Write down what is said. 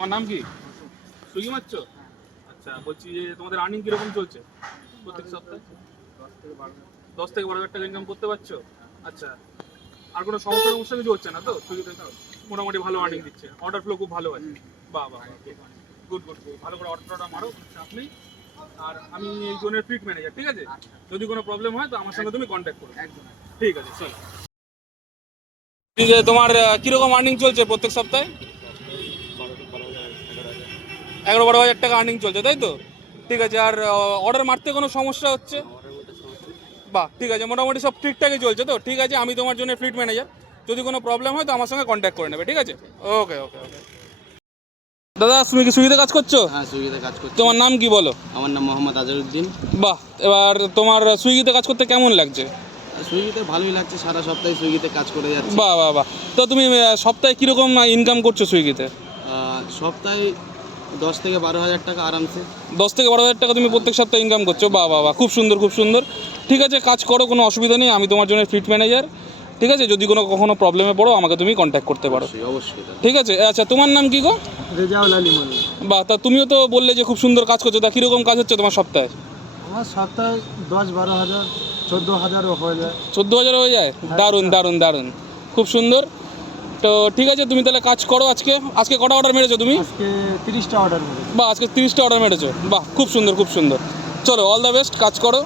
তোমার নাম কি? সুইগি মারছো? আচ্ছা, বলছি যে তোমাদের আর্নিং কিরকম চলছে প্রত্যেক সপ্তাহে? 10 থেকে 12 হাজার টাকা ইনকাম করতে পারছো? আচ্ছা, আর কোনো সমস্যা কিছু হচ্ছে না তো সুইগিতে? মোটামুটি ভালো আর্নিং দিচ্ছে, অর্ডার ফ্লো খুব ভালো আছে। বাহ বাহ, গুড গুড গুড, ভালো করে অর্ডারটা মারো, চাপ নেই। আর আমি এই জোনের ফিট ম্যানেজার, ঠিক আছে? যদি কোনো প্রবলেম হয় তো আমার সঙ্গে তুমি কন্ট্যাক্ট করো। ঠিক আছে, চলো। ঠিক আছে, তোমার কিরকম আর্নিং চলছে প্রত্যেক সপ্তাহে? 11-12 হাজার টাকা আর্নিং চলছে, তাই তো? ঠিক আছে, আর অর্ডার মারতে কোনো সমস্যা হচ্ছে? বাহ, ঠিক আছে, মোটামুটি সব ঠিকঠাকই চলছে তো? ঠিক আছে, আমি তোমার জন্য ফ্লিট ম্যানেজার, যদি কোনো প্রবলেম হয় তো আমার সঙ্গে কন্ট্যাক্ট করে নেবে, ঠিক আছে? ওকে ওকে ওকে। দাদা, তুমি কি সুইগিতে কাজ করছো? হ্যাঁ, সুইগিতে কাজ করছি। তোমার নাম কি বলো? আমার নাম মোহাম্মদ আজহারউদ্দিন। বাহ, এবার তোমার সুইগিতে কাজ করতে কেমন লাগছে? সুইগিতে ভালোই লাগছে, সারা সপ্তাহে সুইগিতে কাজ করে যাচ্ছি। বাহ বাহ বাহ। তো তুমি সপ্তাহে কীরকম ইনকাম করছো সুইগিতে? সপ্তাহে 10 থেকে 12 হাজার টাকা আরামসে। 10 থেকে 12 হাজার টাকা তুমি প্রত্যেক সপ্তাহে ইনকাম করছো? বাহ বাহ বাহ, খুব সুন্দর খুব সুন্দর। ঠিক আছে, কাজ করো, কোনো অসুবিধা নেই, আমি তোমার জন্য ফিট ম্যানেজার, ঠিক আছে? যদি কখনো প্রবলেমে পড়ো আমাকে তুমি কন্ট্যাক্ট করতে পারো। অবশ্যই অবশ্যই দাদা। ঠিক আছে, আচ্ছা, তোমার নাম কি গো? রেজাউল আলী মল্লিক। বাহ, তা তুমিও তো বললে যে খুব সুন্দর কাজ করছো, তা কীরকম কাজ হচ্ছে তোমার সপ্তাহে? আমার সপ্তাহে 10-12 হাজার, 14 হাজারও হয়ে যায়। 14 হাজার হয়ে যায়? দারুণ দারুণ দারুণ, খুব সুন্দর। তো ঠিক আছে, তুমি তাহলে কাজ করো। আজকে আজকে কটা অর্ডার মেরেছো তুমি? আজকে 30টা অর্ডার করেছি। বাহ, আজকে 30টা অর্ডার মেরেছো, বাহ, খুব সুন্দর খুব সুন্দর। চলো, অল দ্য বেস্ট, কাজ করো।